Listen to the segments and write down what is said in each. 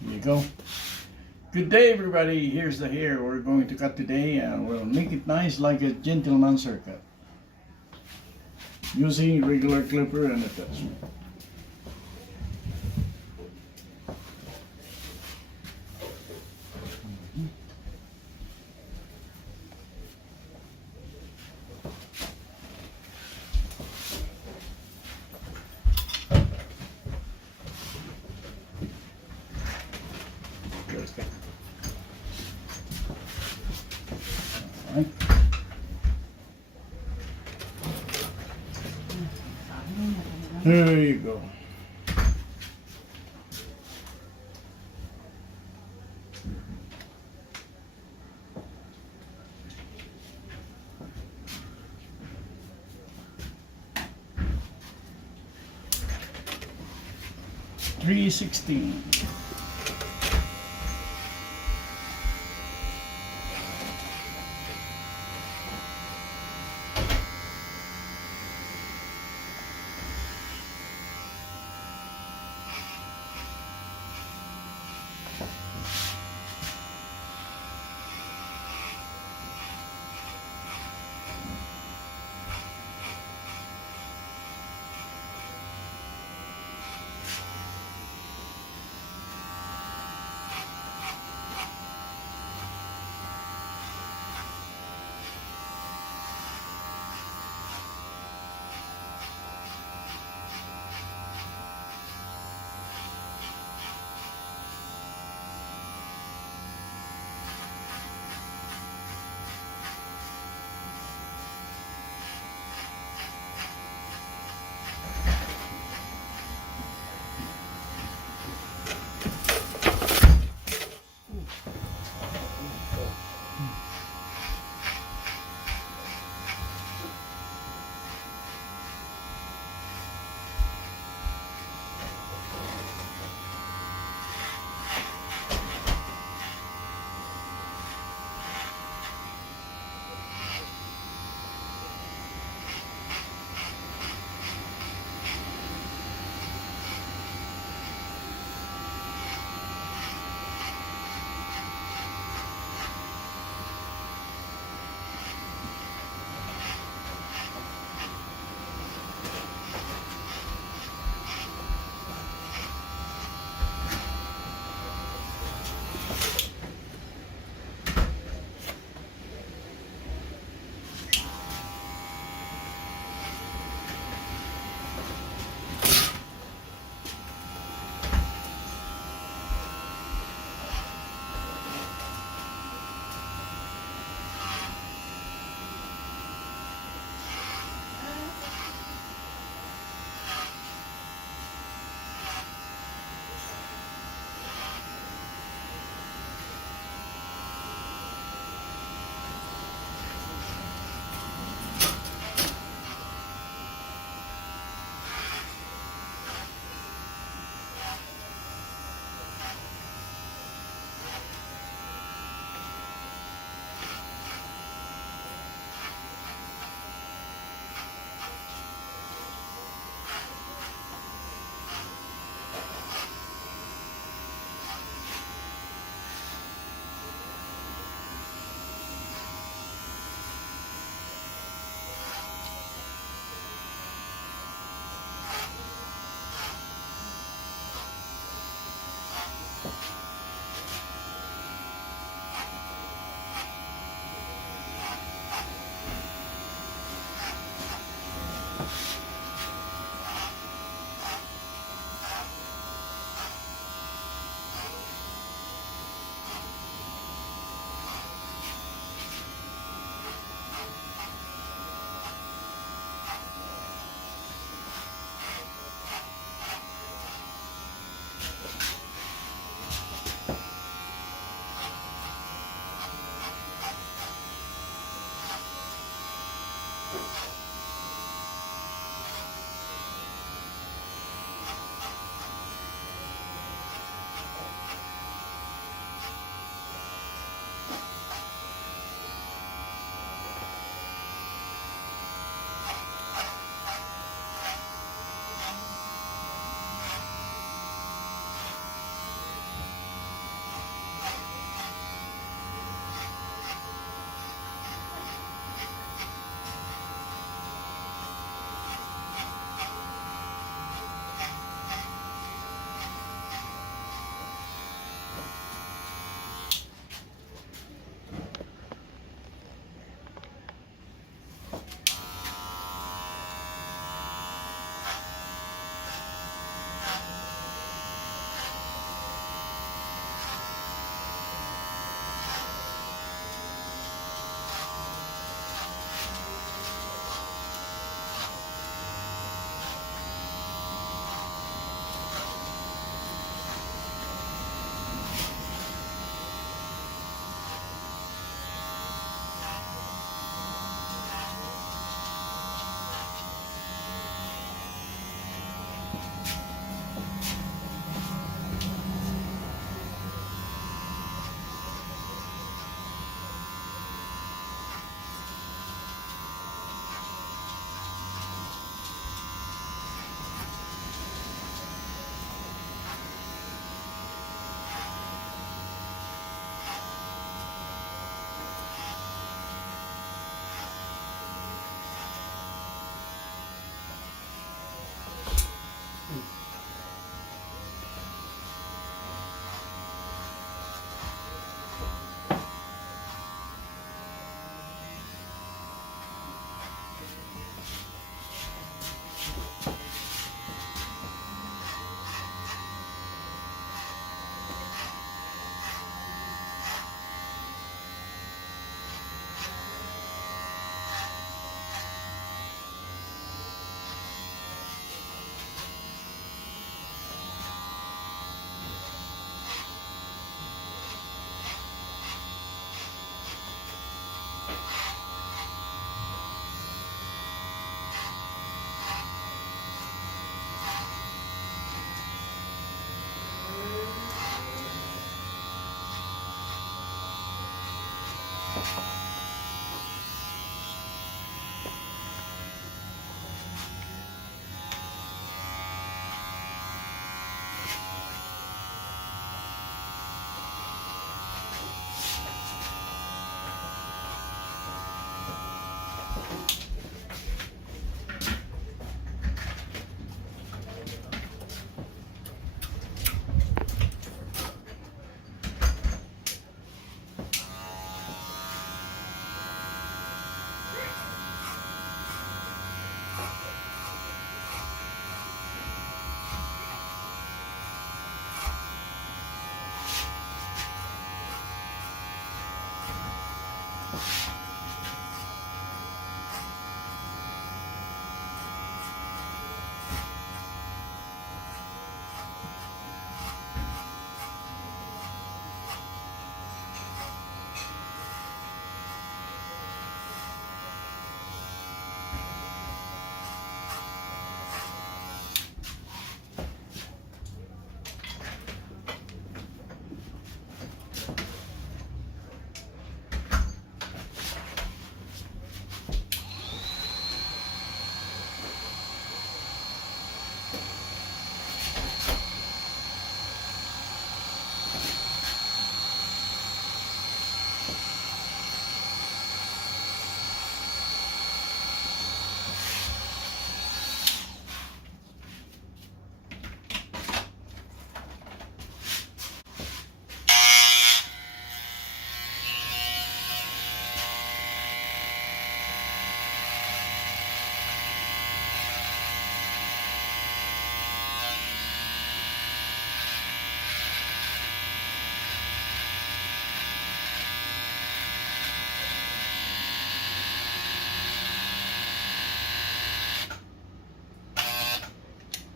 Here you go. Good day, everybody. Here's the hair we're going to cut today, and we'll make it nice like a gentleman's haircut using regular clipper and attachment. Alright. There you go. $3.16.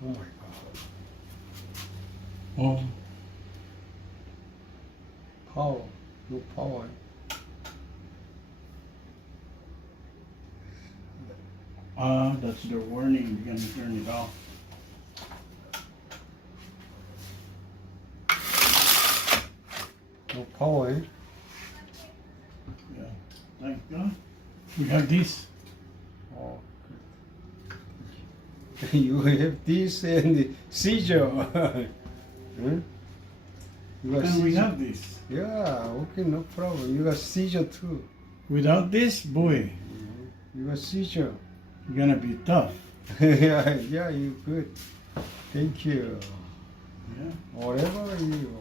Oh my God. Oh. Power. No power. That's the warning. You're gonna turn it off. No power. Yeah. Thank God. We have this. Oh. You have this and seizure. Huh? You got And we seizure. have this. Yeah, okay, no problem. You got seizure too. Without this, boy, You got seizure. you're gonna be tough. Yeah, yeah, you good. Thank you. Yeah. Whatever you.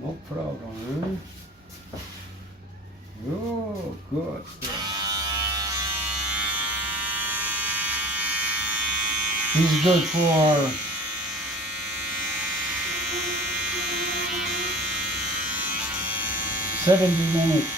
No problem. Oh, good. He's good for 70 minutes.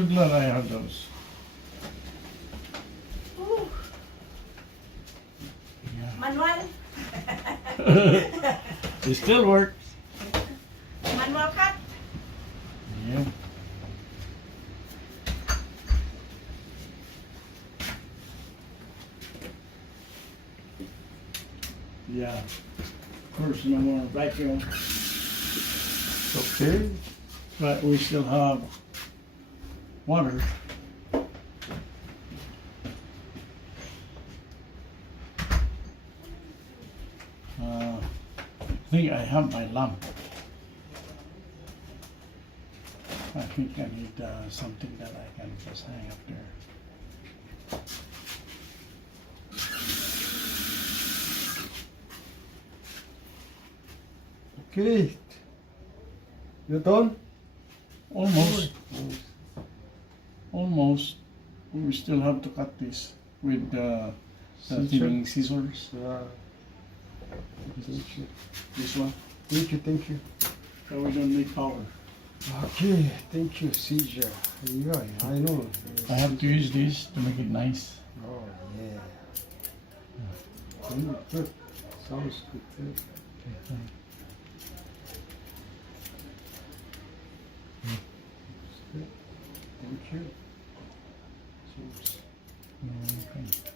so glad I have those. Ooh, Yeah. manual. It still works. Manual cut. Yeah. Yeah. Of course, no more vacuum, Okay. but we still have water. I think I have my lamp. I think I need something that I can just hang up there. Okay. You done? Almost. Almost. We still have to cut this with the Scissor? thinning scissors. Yeah. Thank you. This one. Thank you, thank you. So we don't need power. Okay, thank you, Caesar. Yeah, I know. I have to use this to make it nice. Oh, yeah. Good. Sounds good. Good. Thank you. Seems Okay.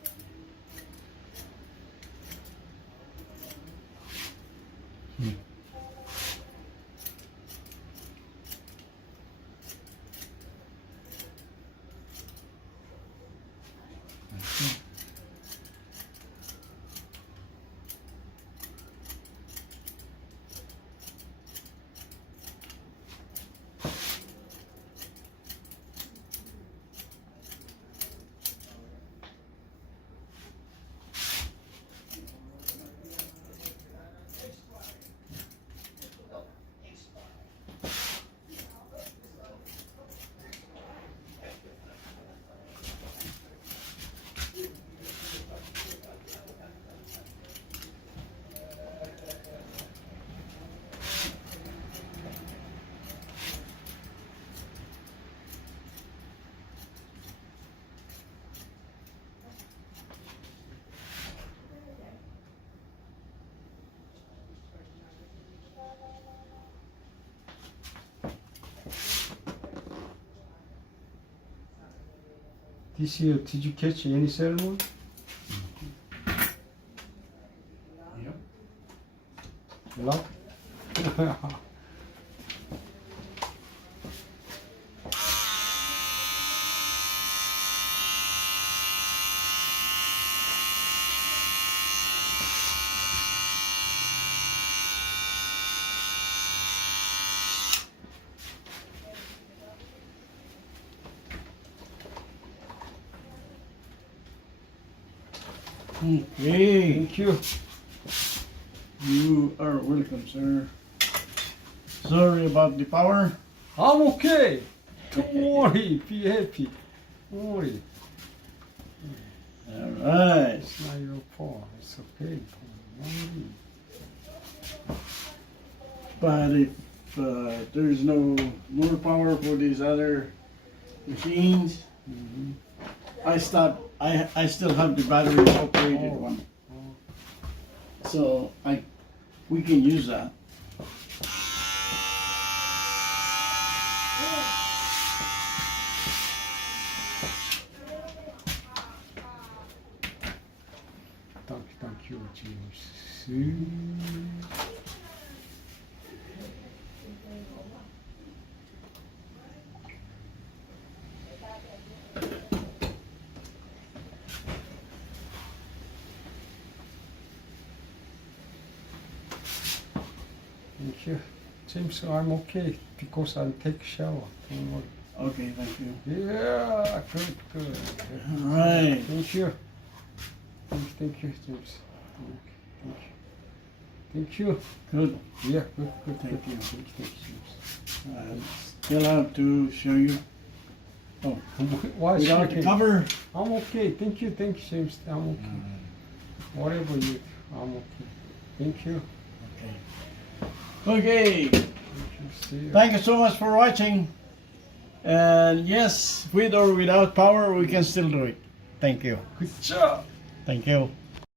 This year, did you catch any salmon? Yep. Lot? Okay. Thank you. You are welcome, sir. Sorry about the power. I'm okay. Don't worry. Be happy. Don't worry. All right. It's not your fault. It's okay. Don't But if there's no more power for these other machines, worry. I still have the battery operated Oh. one, so we can use that. Thank you, James. Thank you. James, I'm okay because I'll take a shower. Don't worry. Okay, thank you. Yeah, good. All right. Thank you. Thank you, James. Thank you. Good. Yeah, good. Thank you. Thank you, James. Still have to show you. Oh, Why without the shaking? cover. I'm okay. Thank you, James. I'm okay. Whatever you, I'm okay. Thank you. Okay. Thank you. See you. Thank you so much for watching. And yes, with or without power, we can still do it. Thank you. Good job. Thank you.